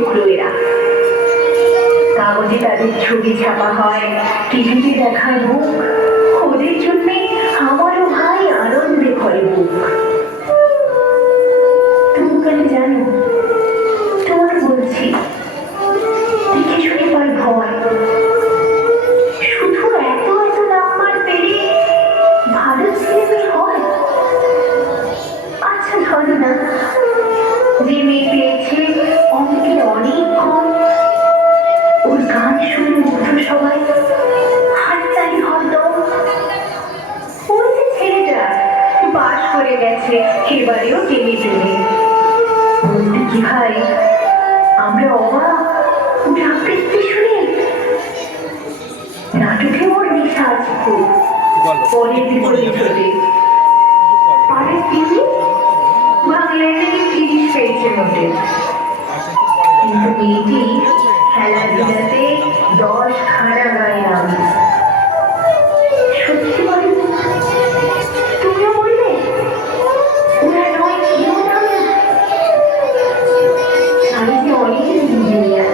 টুকরো এরা। কাগজে তাদের ছবি ছাপা হয়, টিভিতে দেখায় মুখ। ওদের জন্যে আমারও ভাই আনন্দে ভরে বুক। তুমি কেন জানো, তোমাকে বলছি, দেখে শুনে পাই ভয়। শুধু এত এত নাম্বার পেলে ভালো ছেলে হয়? আচ্ছা ধরো না, যে মেয়ে পেয়েছে অঙ্কে অনেক কম, ওর গান শুনে মুগ্ধ সবাই, হাততালি হরদম। ওই যে ছেলেটা পাশ করে গেছে এবারেও টেনে টেনে, বলতে কি ভাই আমরা অবাক ওর আবৃত্তি শুনে। নাটকে ওর নেশা আছে খুব, পরের বিপরীত হতে পারের টিভি বাংলায় 30 পেয়েছে মোটে। কিন্তু মেয়েটি খেলাধুলাতে 10 খানা গায়ে আমি। সত্যি বলে, তুমিও বললে ওরা নয় কেউ নয়। আমি যে অনেক ইঞ্জিনিয়ার,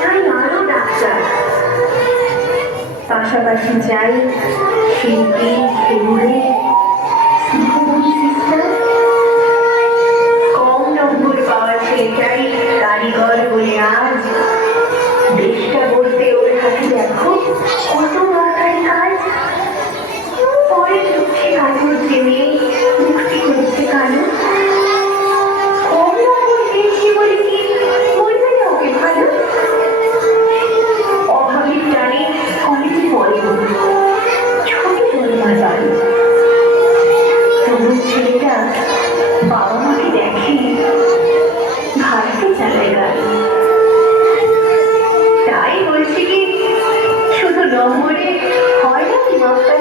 চাই আরো ডাক্তার, পাশাপাশি চাই শিল্পী, খেলুড়ে, শিক্ষকী সিস্টার। কম নম্বর পাওয়া ছেলেটাই কারিগর বলে আজ দেশটা বলতে ওর হাতে দেখো কত দরকারি কাজ। পরের দুঃখে কাজুর জেনে মুক্তি করছে কালো। কম নম্বর পেয়েছি বলে কি বলবে না ওকে ভালো? অভাবের টানে কলেজে পড়ে ছোট জন্মার বাড়ি। তরুণ ছেলেটা বাবা মাকে দেখে, ভারতে চালায় গাড়ি। তাই বলছি কি, শুধু নম্বরে হয় না কি বাবা?